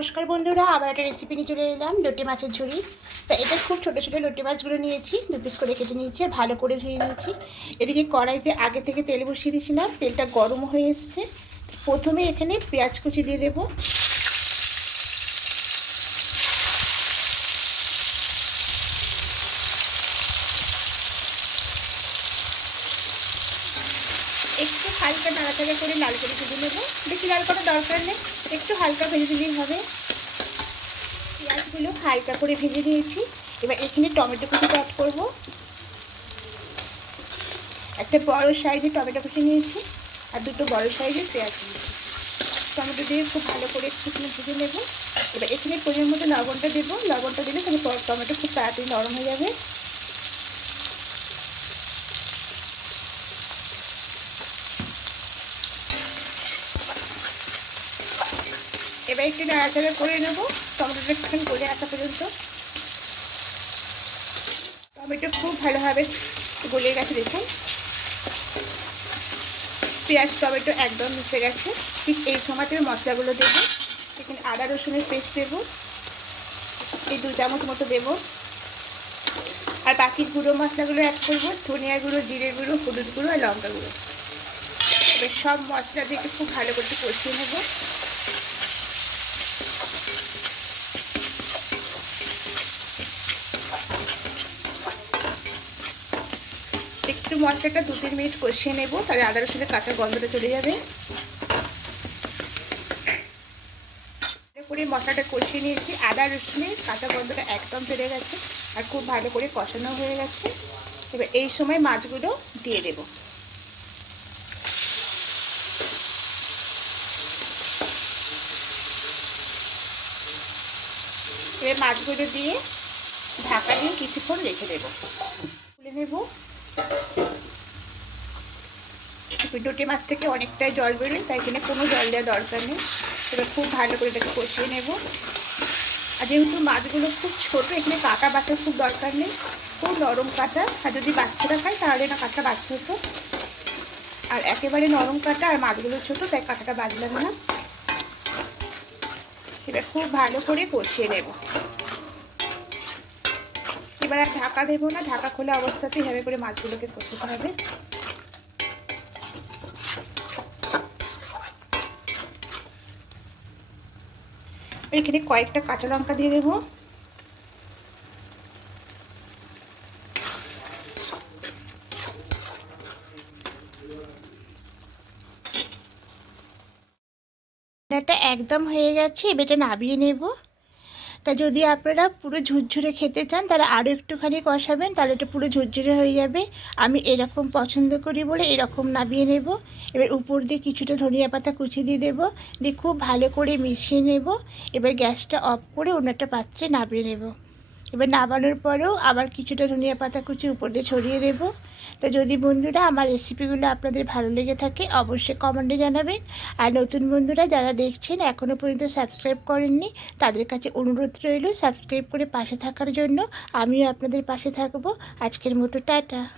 নমস্কার বন্ধুরা, আবার একটা রেসিপি নিয়ে চলে এলাম, লটি মাছের ঝুড়ি। তা এটা খুব ছোটো ছোটো লটি মাছগুলো নিয়েছি, দু পিস করে কেটে নিয়েছি আর ভালো করে ধুয়ে নিয়েছি। এদিকে কড়াইতে আগে থেকে তেল বসিয়ে দিয়েছিলাম, তেলটা গরম হয়ে এসছে। প্রথমে এখানে পেঁয়াজ কুচি দিয়ে দেবো। একটু হালকা নাড়াচাড়া করে লাল করে ভেজে নেব। বেশি লাল করার দরকার নেই। একটু হালকা ভেজে দিলেই হবে। পেঁয়াজগুলো হালকা করে ভেজে নিয়েছি। এবার এখানে টমেটো কুচি অ্যাড করব। একটা বড় সাইজে টমেটো কুচি নিয়েছি আর দুটো বড় সাইজের পেঁয়াজ নিয়েছি। টমেটো দিয়ে খুব ভালো করে একটুখানি ভেজে নেব। এবার এখানে পরিমাণ মতো লবণটা দেবো। লবণটা দিলে তাহলে টমেটো খুব তাড়াতাড়ি নরম হয়ে যাবে। এবার একটু নাড়াচাড়া করে নেব। টমেটোটা একটুখানি গলে আসা পর্যন্ত। টমেটো খুব ভালোভাবে গলে গেছে, দেখুন। পেঁয়াজ, টমেটো একদম মিশে গেছে। ঠিক এই সময়তে মশলাগুলো দেবো। এখানে আদা, রসুনের পেস্ট দেবো। এই দু চামচ মতো দেবো। আর বাকি গুঁড়ো মশলাগুলো অ্যাড করব। ধনিয়া গুঁড়ো, জিরে গুঁড়ো, হলুদ গুঁড়ো আর লঙ্কা গুঁড়ো। এবার সব মশলা দিয়ে খুব ভালো করে কষিয়ে নেব। একটু মশলাটা দু তিন মিনিট কষিয়ে নেব, তাহলে আদা রসুনের কাঁচা গন্ধটা চলে যাবে। করে মশলাটা কষিয়ে নিয়েছি। আদা রসুনের কাঁচা গন্ধটা একদম চলে গেছে আর খুব ভালো করে কষানো হয়ে গেছে। এবার এই সময় মাছগুলো দিয়ে দেব। এবার মাছগুলো দিয়ে ঢাকা দিয়ে কিছুক্ষণ রেখে দেবো। তুলে নেব। ডুটি মাছ থেকে অনেকটাই জল বেরোয়, তাই এখানে কোনো জল দেওয়ার দরকার নেই। এবার খুব ভালো করে এটাকে কষিয়ে নেব। আর যেহেতু মাছগুলো খুব ছোটো, এখানে কাটা বাছার খুব দরকার নেই। খুব নরম কাটা। আর যদি বাচ্চারা খায়, তাহলে না কাঁটা বাছতে হতো। আর একেবারে নরম কাটা আর মাছগুলো ছোটো, তাই কাঁটাটা বাজলাম না। এবার খুব ভালো করে কষিয়ে নেব। এবার আর ঢাকা দেবো না, ঢাকা খোলা অবস্থাতেই এভাবে করে মাছগুলোকে কষতে হবে। এখানে কয়েকটা কাঁচা লঙ্কা দিয়ে দেবো। একদম হয়ে গেছে এবার এটা নাবিয়ে নেব। তা যদি আপনারা পুরো ঝুরঝুরে খেতে চান, তাহলে আরও একটুখানি কষাবেন, তাহলে এটা পুরো ঝুরঝুরে হয়ে যাবে। আমি এরকম পছন্দ করি বলে এরকম নামিয়ে নেব। এবার উপর দিয়ে কিছুটা ধনিয়া পাতা কুচি দিয়ে দেবো, দিয়ে খুব ভালো করে মিশিয়ে নেব। এবার গ্যাসটা অফ করে অন্য একটা পাত্রে নামিয়ে নেব। এবার নামানোর পরেও আবার কিছুটা ধনিয়া পাতা কুচি উপর দিয়ে ছড়িয়ে দেবো। তো যদি বন্ধুরা আমার রেসিপিগুলো আপনাদের ভালো লেগে থাকে, অবশ্যই কমেন্টে জানাবেন। আর নতুন বন্ধুরা যারা দেখছেন এখনও পর্যন্ত সাবস্ক্রাইব করেননি, তাদের কাছে অনুরোধ রইল সাবস্ক্রাইব করে পাশে থাকার জন্য। আমিও আপনাদের পাশে থাকব। আজকের মতো টাটা।